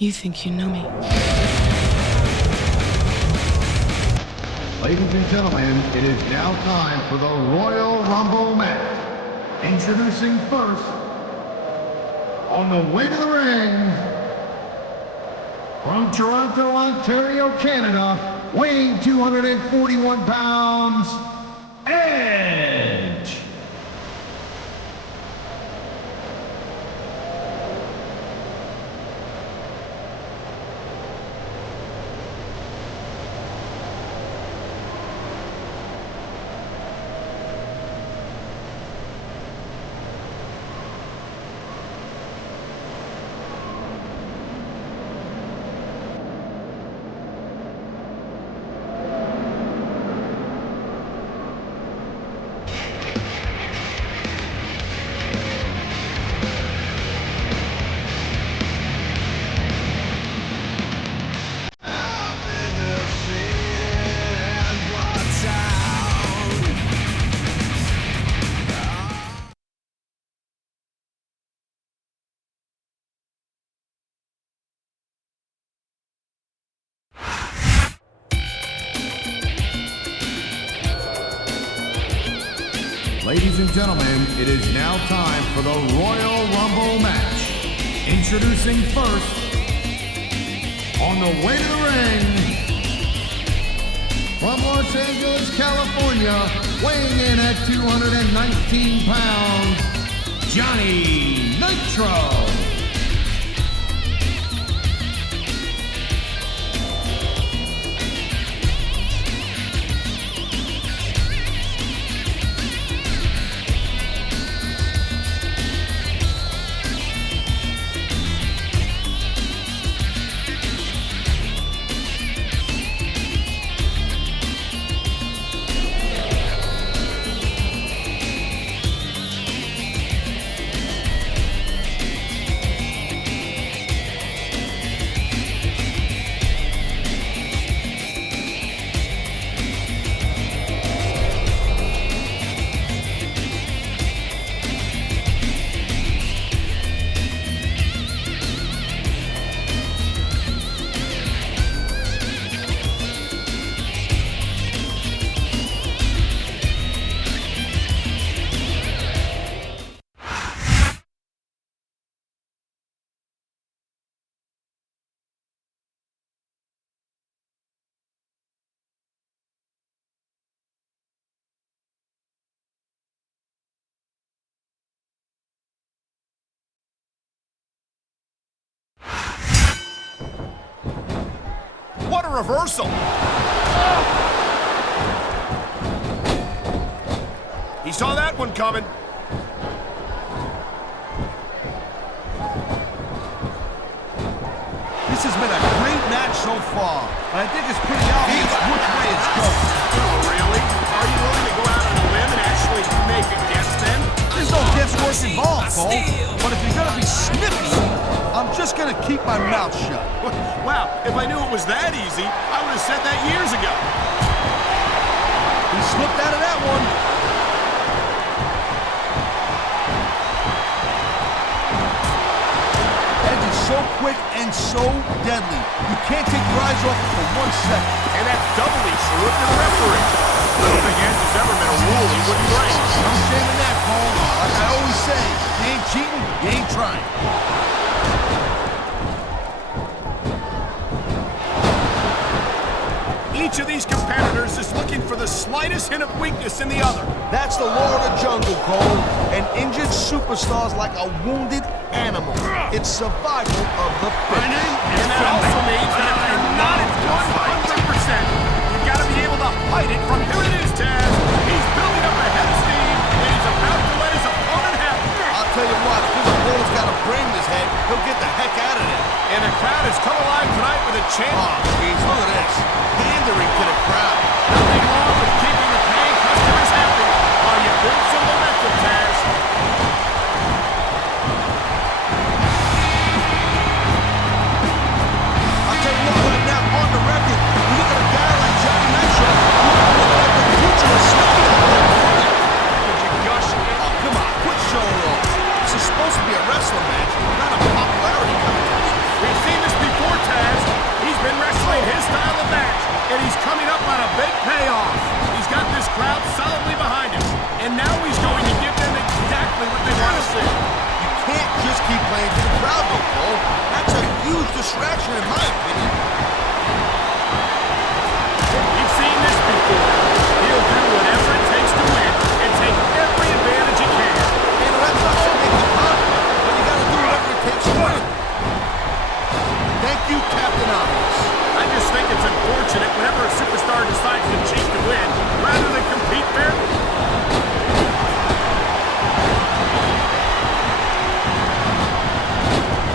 You think you know me. Ladies and gentlemen, it is now time for the Royal Rumble match. Introducing first, on the way to the ring, from Toronto, Ontario, Canada, weighing 241 pounds, Edge. Ladies and gentlemen, it is now time for the Royal Rumble match. Introducing first, on the way to the ring, from Los Angeles, California, weighing in at 219 pounds, Johnny Nitro. What a reversal! He saw that one coming. This has been a great match so far, but I think it's pretty obvious which way it's going. Oh, really? Are you willing to go out on a limb and actually make a guess then? There's no guesswork involved, Cole. But if you're gonna be snippy, I'm just gonna keep my mouth shut. Wow, if I knew it was that easy, I would have said that years ago. He slipped out of that one. Edge is so quick and so deadly. You can't take your eyes off it for 1 second. And that's doubly true if you're the referee. I don't think Edge has ever been a rule he wouldn't break. No shame in that, Cole. Like I always say, you ain't cheating, you ain't trying. Each of these competitors is looking for the slightest hint of weakness in the other. That's the law of the jungle, Cole. An injured superstar's like a wounded animal. It's survival of the fittest. And that also means that if you're not at 100%, you've got to be able to fight it from here it is, Taz. He's building up a head of steam, and he's about to let his opponent have it. I'll tell you what, if his opponent's got a brain in his head, he'll get the heck out of there. And the crowd has come alive tonight with a chant. Oh, jeez, look at this. Pandering to the crowd. Nothing wrong with keeping the paying customers happy while you build some momentum, Taz. I'll tell you what, right now, on the record, you look at a guy like Johnny Nitro, you can look at the future of SmackDown. Did you gush again? Oh, come on, quit showing off. This is supposed to be a wrestling match, not a popularity contest. We've seen this before. distraction in my opinion. We've seen this before. He'll do whatever it takes to win and take every advantage he can. And that's not to make it popular, but you gotta do whatever it takes to win. Thank you, Captain Obvious. I just think it's unfortunate whenever a superstar decides to cheat to win rather than compete fairly.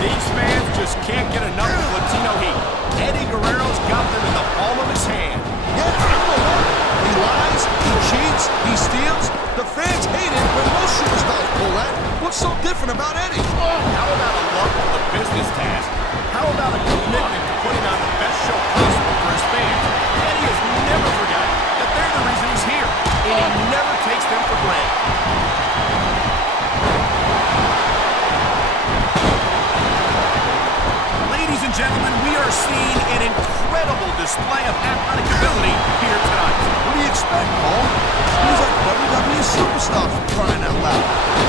These fans just can't get enough of Latino heat. Eddie Guerrero's got them in the palm of his hand. Yeah, I don't know why. He lies, he cheats, he steals. The fans hate it when most superstars pull that. What's so different about Eddie? How about a love for the business task? How about a commitment to putting on the best show possible for his fans? Eddie has never forgotten that they're the reason he's here, and he never takes them for granted. Ladies and gentlemen, we are seeing an incredible display of athletic ability here tonight. What do you expect, Cole? He's a WWE superstar for crying out loud.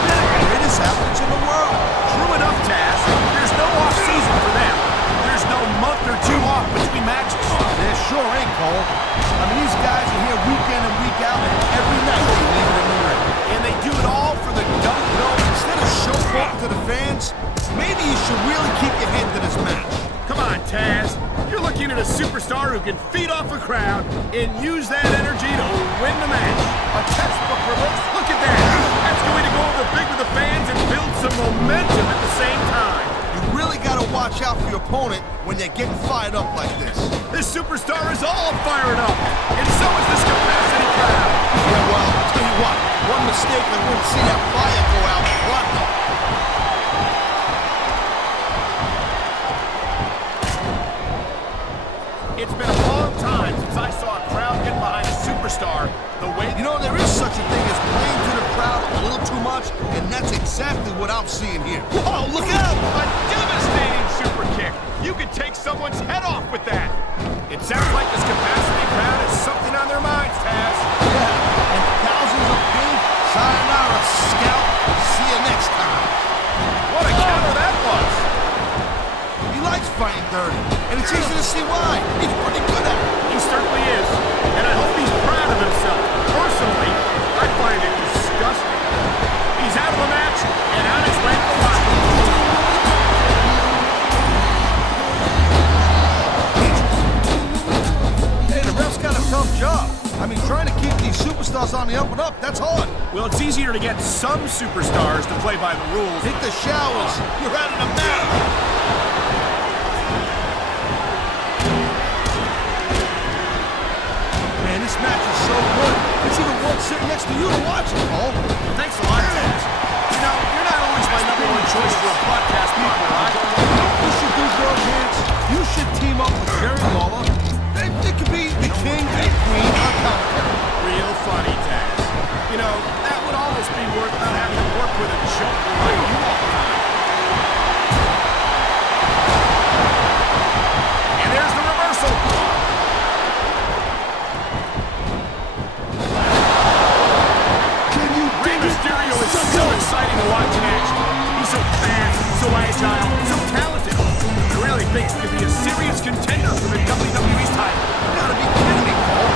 They're the greatest athletes in the world. True enough, Taz. There's no off-season for them. There's no month or two off between matches. There sure ain't, Cole. I mean, these guys are here week in and week out, and every night they leave it in the ring. And they do it all for the dumb goal. Instead of showboating to the fans, maybe you should really keep your hand to this match. Come on, Taz. You're looking at a superstar who can feed off a crowd and use that energy to win the match. A textbook reverse. Look at that. That's going to go over big with the fans and build some momentum at the same time. You really got to watch out for your opponent when they're getting fired up like this. This superstar is all fired up, and so is this capacity crowd. Yeah, well, I'll tell you what. One mistake and wouldn't see that fire go out. What the? It's been a long time since I saw a crowd get behind a superstar the way... You know, there is such a thing as playing to the crowd a little too much, and that's exactly what I'm seeing here. Whoa, look out! A devastating super kick. You could take someone's head off with that. It sounds like this capacity crowd has something on their minds, Taz. Yeah, and thousands of pink. Sayonara, Scout. See you next time. What a counter that was. He likes fighting dirty, and it's easy to see why. He's pretty good at it. He certainly is, and I hope he's proud of himself. Personally, I find it disgusting. He's out of the match and on his way to the line. Hey, the ref's got a tough job. I mean, trying to keep these superstars on the up and up, that's hard. Well, it's easier to get some superstars to play by the rules. Take the showers. You're out of the match. Man, this match is so good. It's even one sitting next to you to watch it, Cole. Thanks a lot, Taz. You know, you're not always my number one choice for a broadcast partner, right? You should do girl dance. You should team up with Jerry Lawler. They could be the king and queen on commentary. Real funny, Taz. You know, that would almost be worth not having to work with a joker like you all the time. And there's the reversal. Rey Mysterio is so exciting to watch in action. He's so fast, so agile, so talented. I really think he could be a serious contender for the WWE's title. You gotta be kidding me, Cole.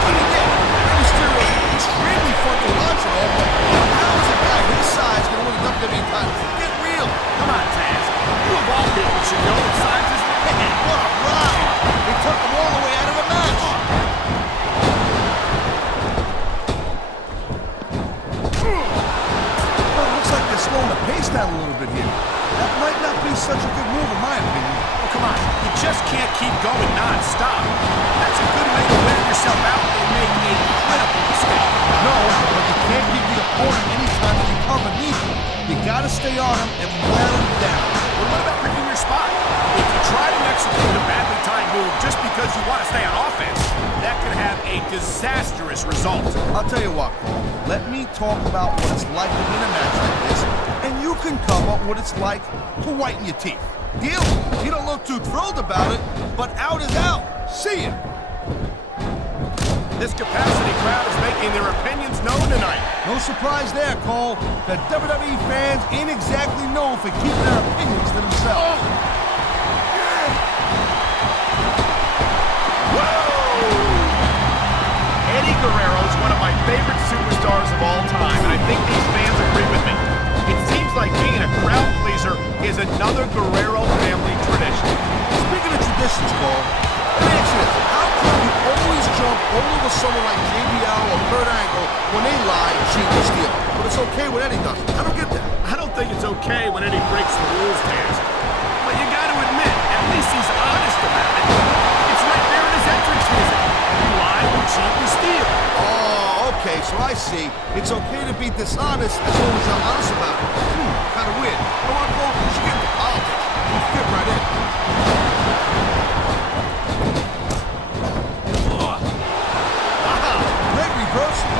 I mean, yeah, Rey Mysterio is extremely fun to watch and all, but how is a guy his size gonna win the WWE title? Get real. Come on, Taz. You of all people should know that size is... Hey, what a ride. They took him all the way out of the match. Well, it looks like they're slowing the pace down a little bit here. That might not be such a good move, in my opinion. Oh, come on. You just can't keep going non-stop. That's a good way to wear yourself out and make a critical mistake. No, but you can't give the opponent any time to recover neither. You gotta stay on him and wear him down. Well, what about picking your spot? If you try to execute a badly timed move just because you want to stay on offense, that could have a disastrous result. I'll tell you what, Cole. Let me talk about what it's like to win a match like this, and you can cover what it's like to whiten your teeth. Deal? You don't look too thrilled about it, but out is out. See ya. This capacity crowd is making their opinions known tonight. No surprise there, Cole. The WWE fans ain't exactly known for keeping their opinions to themselves. Razor is another Guerrero family tradition. Speaking of traditions, Cole, let me ask you this. How come you always jump all over someone like JBL or Kurt Angle when they lie, cheat, and steal? But it's okay when Eddie does it. I don't get that. I don't think it's okay when Eddie breaks the rules, Taz. But you got to admit, at least he's honest about it. It's right there in his entrance music. You lie, you cheat, you steal. Oh, okay, so I see. It's okay to be dishonest as long as you're honest about it. Kind of weird. You know what, Cole? You should get into politics. You fit right in. Great reversal.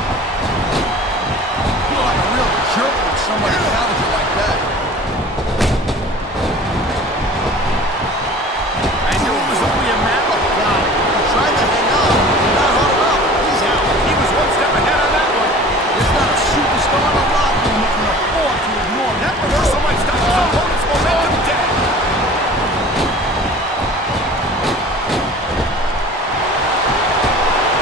You look like a real jerk when somebody challenges you like that. I knew it was only a matter of time. Trying to hang on. Not hard enough. He's out. He was one step ahead on that one. There's not a superstar in the locker room who can afford to ignore That reversal might stop his opponent's momentum dead.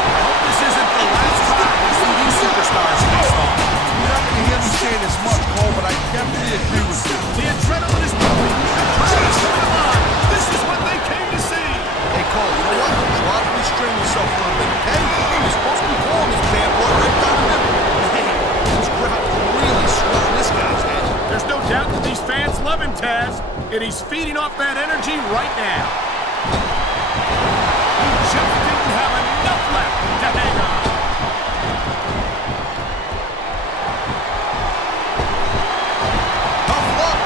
I hope this isn't the last time we see these superstars face off. You're not going to hear me say this much, Cole, but I definitely agree with you. The adrenaline is pumping. The crowd is coming on. This is what they came to see. Hey, Cole, you know what? Try to restrain yourself a little bit, okay? You're supposed to be calling this bad boy right down the middle. Man, this crowd is really swelling this guy's head. There's no doubt that these fans love him, Taz, and he's feeding off that energy right now. He just didn't have enough left to hang on. Tough luck.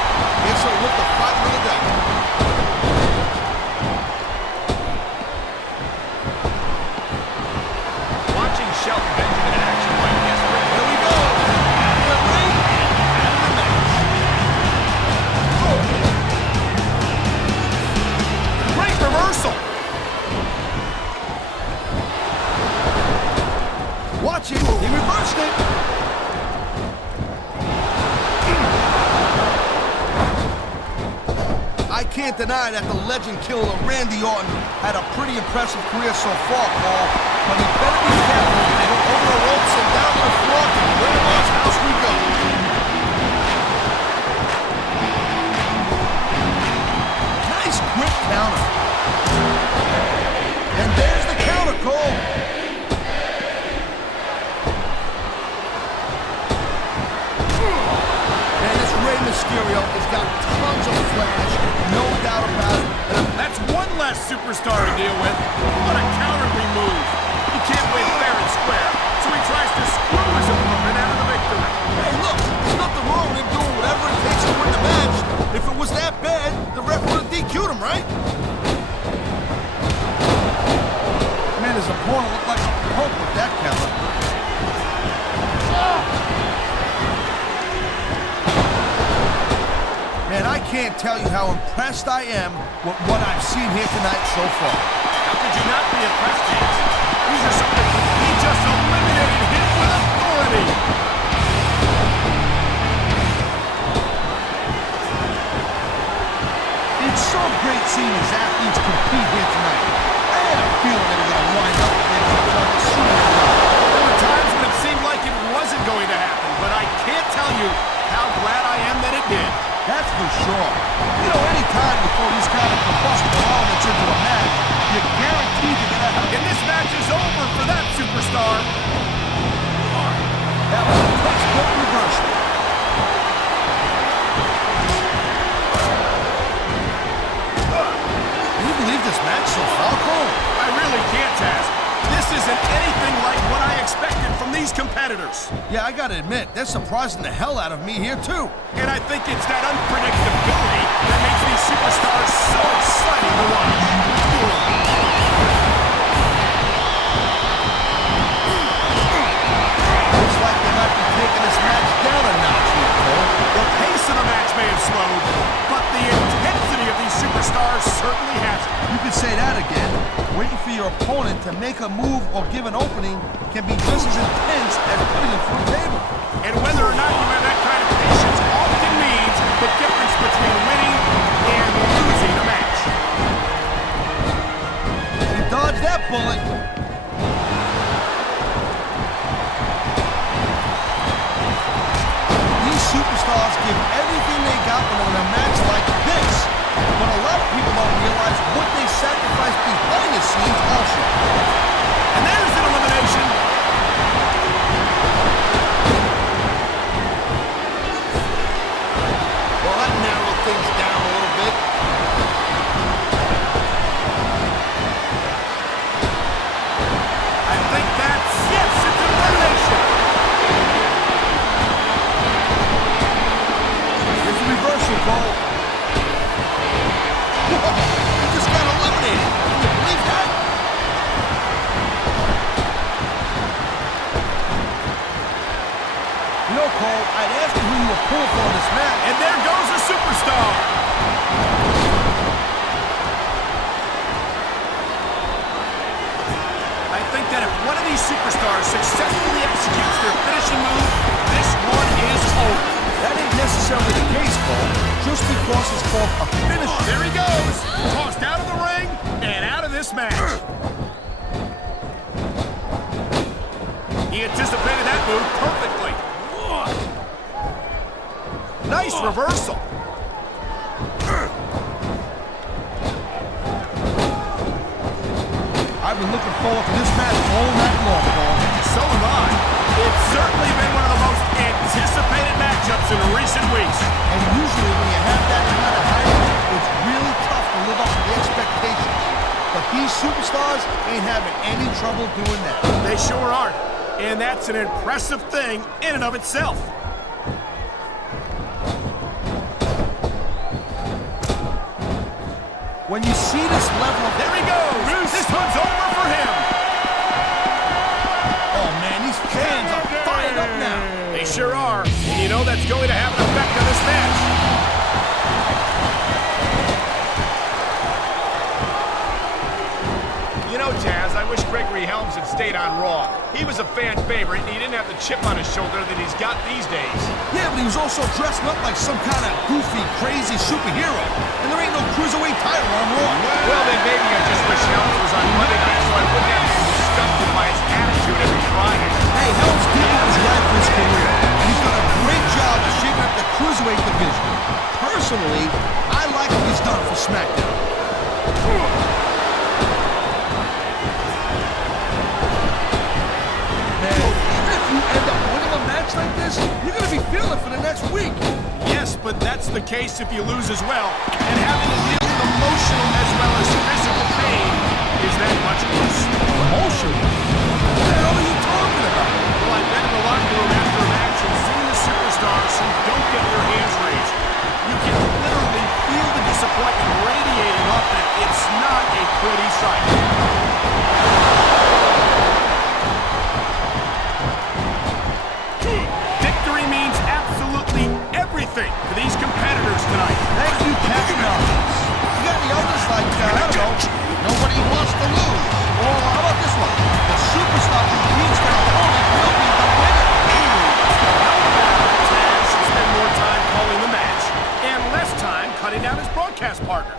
Guess he'll lift the fight for the day. Watching Shelton Benjamin in action like yesterday. Here we go. Out of the ring and out of the match. Great reversal. Watch it. He reversed it. I can't deny that the legend killer Randy Orton had a pretty impressive career so far, Paul. But he better be careful when they go over the ropes and down to the floor to Grandma's house we go. Nice quick counter. And there's the counter, Cole. Man, this Rey Mysterio has got tons of flash, no doubt about it. That's one less superstar to deal with. What a cowardly move. He can't win fair and square, so he tries to screw his opponent out of the victory. Hey, look, there's nothing wrong with him doing whatever it takes to win the match. If it was that bad, the ref would have DQ'd him, right? Man, his opponent looked like a punk with that counter. Man, I can't tell you how impressed I am with what I've seen here tonight so far. How could you not be impressed, James? These are some of the... He just eliminated him with authority. It's so great seeing these athletes compete here tonight. I had a feeling they were going to wind up against each other sooner or later. There were times when it seemed like it wasn't going to happen, but I can't tell you how glad I am that it did. That's for sure. You know, any time you throw these kind of combustible elements into a match, you're guaranteed to get a hell. And this match is over for that superstar. That was a textbook reversal. Can you believe this match so far, Cole? I really can't, Taz. This isn't anything like what I expected from these competitors. Yeah, I gotta admit, they're surprising the hell out of me here, too. And I think it's that unpredictability that makes these superstars so exciting to watch. Looks like they might be taking this match down a notch here, Cole. The pace of the match may have slowed, but the intensity of these superstars certainly hasn't. You could say that again. Waiting for your opponent to make a move or give an opening can be just as intense as putting him through a table. And whether or not you have that kind of patience often means the difference between winning and losing a match. He dodged that bullet. These superstars give everything they got when they're in a match pull for this match. And there goes a superstar. I think that if one of these superstars successfully executes their finishing move, this one is over. That ain't necessarily the case, Cole, just because it's called a finish. There he goes, tossed out of the ring and out of this match. He anticipated that move perfectly. Nice reversal. I've been looking forward to this match all night long, Cole. So have I. It's certainly been one of the most anticipated matchups in recent weeks. And usually when you have that kind of hype, it's really tough to live up to the expectations. But these superstars ain't having any trouble doing that. They sure aren't. And that's an impressive thing in and of itself. When you see this level of... There he goes! This one's over for him! Oh, man, these fans are fired up now. They sure are. And you know that's going to have an effect on this match. You know, Taz, I wish Gregory Helms had stayed on Raw. He was a fan favorite, and he didn't have the chip on his shoulder that he's got these days. Yeah, but he was also dressed up like some kind of goofy, crazy superhero. And there ain't no cruiserweight title on Raw. Well, then maybe I just wish Helms was on Monday night so I wouldn't have to be disgusted by his attitude every Friday. Hey, Helms did what was right for his career. And he's done a great job of shaping up the cruiserweight division. Personally, I like what he's done for SmackDown. You end up winning a match like this, you're going to be feeling for the next week. Yes, but that's the case if you lose as well. And having to deal with emotional as well as physical pain is that much worse. Emotional? What the hell are you talking about? Well, I've been in the locker room after a match and seen the superstars who don't get their hands raised. You can literally feel the disappointment radiating off them. It's not a pretty sight. Victory means absolutely everything to these competitors tonight. Thank you, Captain Obvious. You got any others like, I don't know, nobody wants to lose. Or how about this one? The superstar who beats their opponent will be the winner. Taz should spend more time calling the match and less time cutting down his broadcast partner.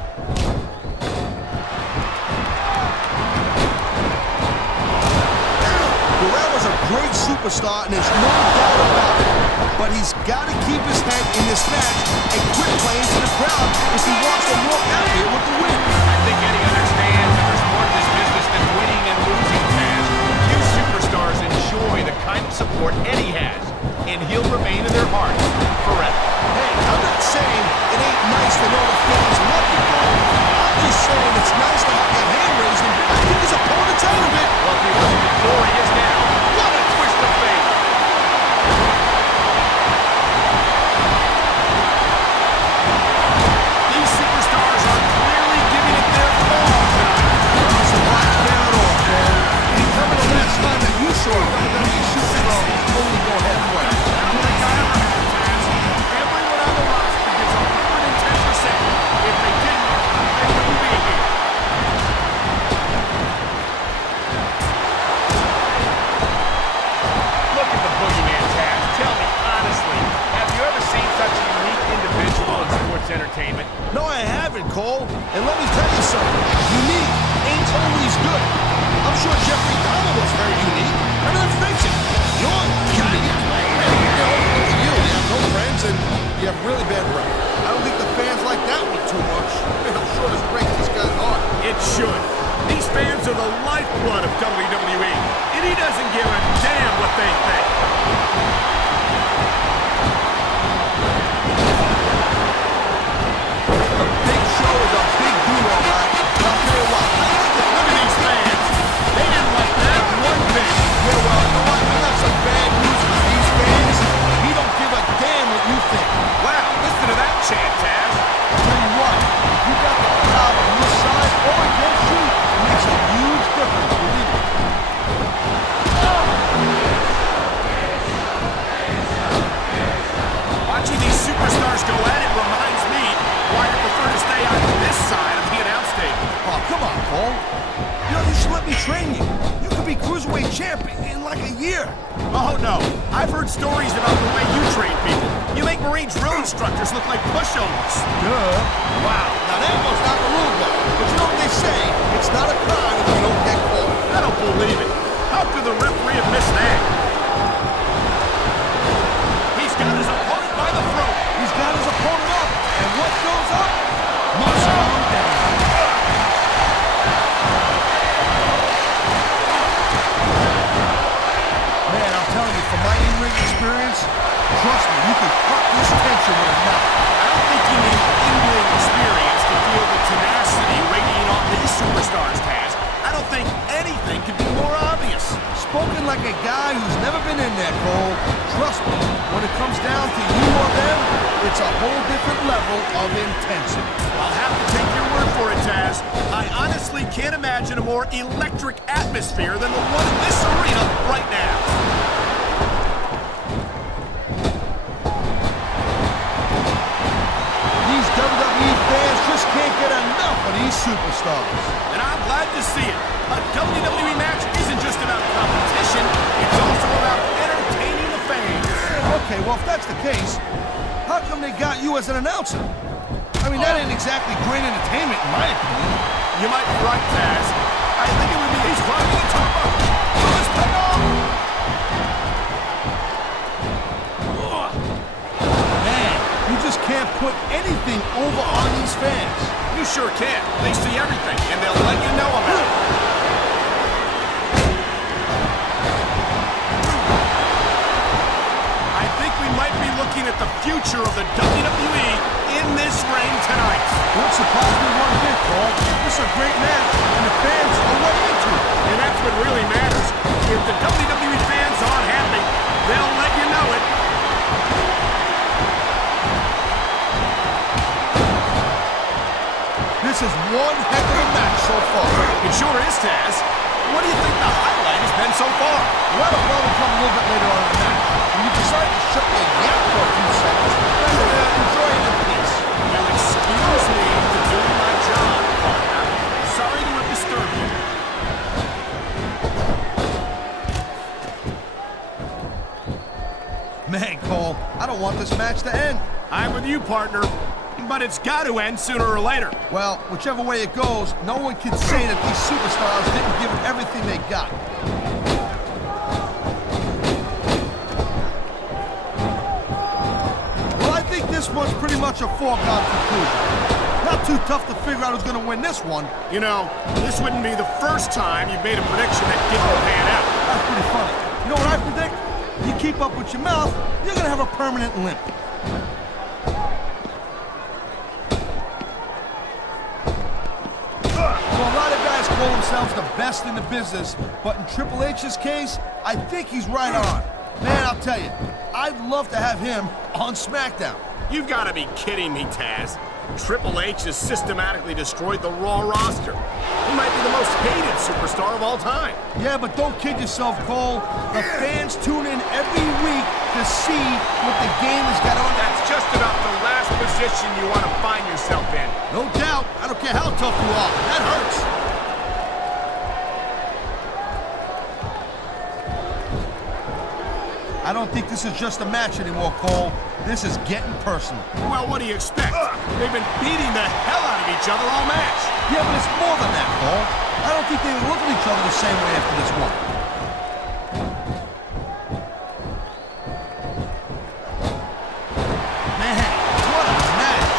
Guerrero's a great superstar, and there's no doubt about it. But he's got to keep his head in this match and quit playing to the crowd if he wants to walk out here with the win. I think Eddie understands that there's more to this business than winning and losing, Taz. Few superstars enjoy the kind of support Eddie has, and he'll remain in their hearts forever. Hey, I'm not saying it ain't nice to know the fans love you, Cole. I'm just saying it's nice to have your hand raised and I think his opponent's out of it. Well, if he wasn't before, he is now. What a twist of fate! These superstars are clearly giving it their all tonight. I'm not surprised there at all, Cole. Ain't coming the last time that you saw a WWE superstar only go halfway. I don't think I ever have, Taz. Everyone on the roster gives 110%. If they didn't, they wouldn't be here. Look at the boogeyman, Taz. Tell me honestly, have you ever seen such a unique individual in sports entertainment? No, I haven't, Cole. And let me tell you something. Unique ain't always good. I'm sure Jeffrey Dahmer was very unique. I mean, let's face it, you're unique. You know, look at you. You have no friends and you have really bad breath. I don't think the fans like that one too much. I'm sure this breaks this guy's heart. It should. These fans are the lifeblood of WWE, and he doesn't give a damn what they think. A big show is a big deal, all right. But I'll tell you what. Look at these fans. They didn't like that one bit. Yeah, well, you know what? I got some bad news for these fans. He don't give a damn what you think. Wow, listen to that chant, Taz. I'll tell you what. If you got the crowd on your side or against you, it makes a huge difference. champ in like a year. Oh, no. I've heard stories about the way you train people. You make Marine drill instructors look like pushovers. Duh. Wow. Now that was not the rule book. But you know what they say? It's not a crime if you don't get caught. I don't believe it. How could the referee have missed that? He's got his opponent by the throat. He's got his opponent up. And what goes up? Must come down. Man, I'm telling you, from my in-ring experience, trust me, you can cut this tension with a knife. I don't think you need in-ring experience to feel the tenacity radiating off these superstars, Taz. I don't think anything could be more obvious. Spoken like a guy who's never been in there, Cole. Trust me, when it comes down to you or them, it's a whole different level of intensity. I'll have to take your word for it, Taz. I honestly can't imagine a more electric atmosphere than the one in this arena right now. These WWE fans just can't get enough of these superstars. And I'm glad to see it. A WWE match isn't just about competition, it's also about entertaining the fans. Okay, well, if that's the case, how come they got you as an announcer? I mean, that ain't exactly great entertainment, in my opinion. You might be right, Taz. I think it would be he's climbing the top of this pedal. Man, you just can't put anything over on these fans. You sure can. They see everything, and they'll let you know about it. I think we might be looking at the future of the WWE in this ring tonight. Won't surprise me one bit, Cole. This is a great match, and the fans are way into it. And that's what really matters. If the WWE fans aren't happy, they'll let you know it. This is one heck of a match so far. It sure is, Taz. What do you think the highlight has been so far? Well, it'll probably come a little bit later on in the match. When you decide to shut your yap for a few seconds, then enjoy it in peace. You'll excuse me for doing my job, partner. Sorry to have disturbed you. Man, Cole, I don't want this match to end. I'm with you, partner. But it's got to end sooner or later. Well, whichever way it goes, no one can say that these superstars didn't give it everything they got. Well, I think this one's pretty much a foregone conclusion. Not too tough to figure out who's going to win this one. You know, this wouldn't be the first time you've made a prediction that didn't pan out. That's pretty funny. You know what I predict? You keep up with your mouth, you're going to have a permanent limp. Call themselves the best in the business, but in Triple H's case, I think he's right on. Man, I'll tell you, I'd love to have him on SmackDown. You've got to be kidding me, Taz. Triple H has systematically destroyed the Raw roster. He might be the most hated superstar of all time. Yeah, but don't kid yourself, Cole. The fans tune in every week to see what the game has got on. That's just about the last position you want to find yourself in. No doubt. I don't care how tough you are. That hurts. I don't think this is just a match anymore, Cole. This is getting personal. Well, what do you expect? They've been beating the hell out of each other all match. Yeah, but it's more than that, Cole. I don't think they look at each other the same way after this one. Man, what a match.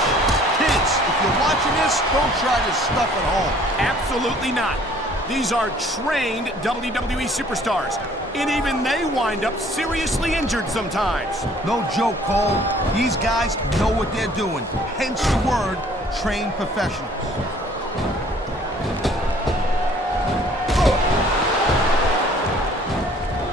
Kids, if you're watching this, don't try this stuff at home. Absolutely not. These are trained WWE superstars, and even they wind up seriously injured sometimes. No joke, Cole. These guys know what they're doing. Hence the word, trained professionals.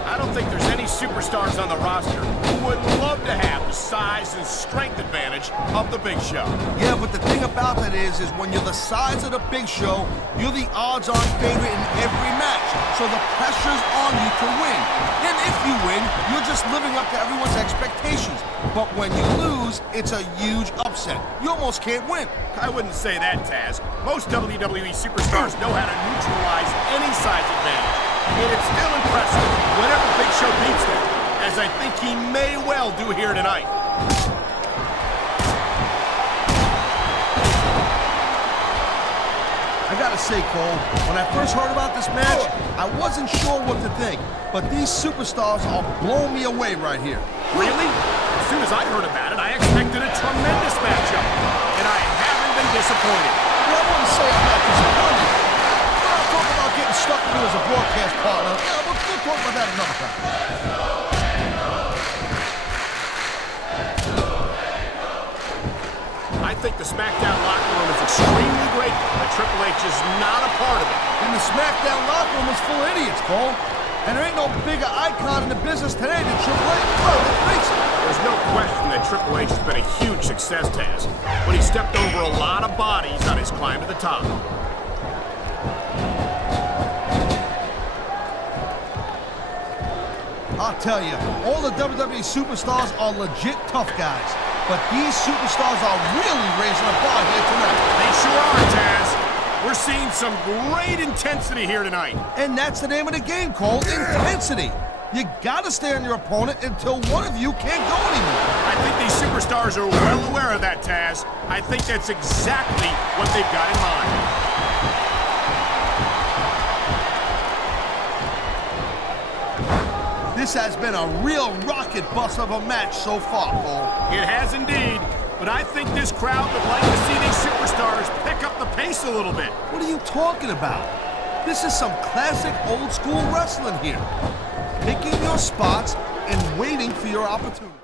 I don't think there's any superstars on the roster would love to have the size and strength advantage of the Big Show. Yeah, but the thing about that is when you're the size of the Big Show, you're the odds-on favorite in every match. So the pressure's on you to win. And if you win, you're just living up to everyone's expectations. But when you lose, it's a huge upset. You almost can't win. I wouldn't say that, Taz. Most WWE superstars know how to neutralize any size advantage. And it's still impressive whenever Big Show beats them, as I think he may well do here tonight. I gotta say, Cole, when I first heard about this match, I wasn't sure what to think. But these superstars are blowing me away right here. Really? As soon as I heard about it, I expected a tremendous matchup. And I haven't been disappointed. Well, I wouldn't say I'm not disappointed. But I'll talk about getting stuck with you as a broadcast partner. Yeah, we'll talk about that another time. I think the SmackDown locker room is extremely grateful that Triple H is not a part of it. And the SmackDown locker room is full of idiots, Cole. And there ain't no bigger icon in the business today than Triple H. Well, let's face it. There's no question that Triple H has been a huge success, Taz. But he stepped over a lot of bodies on his climb to the top. I'll tell you, all the WWE superstars are legit tough guys. But these superstars are really raising the bar here tonight. They sure are, Taz. We're seeing some great intensity here tonight. And that's the name of the game, Cole, intensity. You gotta stay on your opponent until one of you can't go anymore. I think these superstars are well aware of that, Taz. I think that's exactly what they've got in mind. This has been a real rocket bus of a match so far, Cole. It has indeed, but I think this crowd would like to see these superstars pick up the pace a little bit. What are you talking about? This is some classic old school wrestling here. Picking your spots and waiting for your opportunity.